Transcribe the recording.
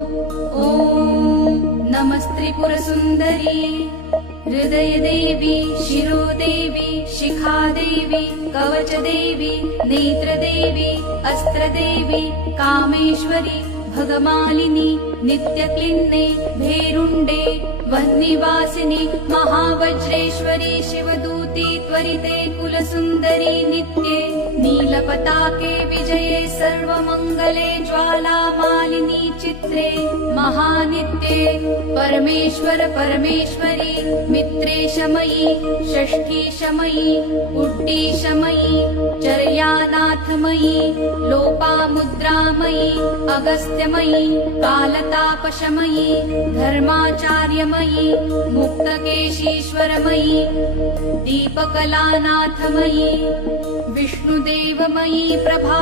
ॐ नमस्त्रिपुरसुन्दरी हृदयदेवी शिरोदेवी शिखादेवी कवचदेवी नेत्रदेवी अस्त्रदेवी कामेश्वरी भगमालिनी नित्यक्लिन्ने भेरुण्डे वह्निवासिनी महावज्रेश्वरी शिवदूती त्वरिते कुलसुन्दरी नित्ये नीलपताके विजये सर्वमङ्गले ज्वालामालिनी चित्रे महानित्ये परमेश्वर परमेश्वरी मित्रेशमयी षष्ठीशमयी उड्डीशमयी चर्यानाथमयी लोपामुद्रामयी अगस्त्यमयी कालतापशमयी धर्माचार्यमयी मुक्तकेशीश्वरमयी दीपकलानाथमयी विष्णुदेवमयी प्रभा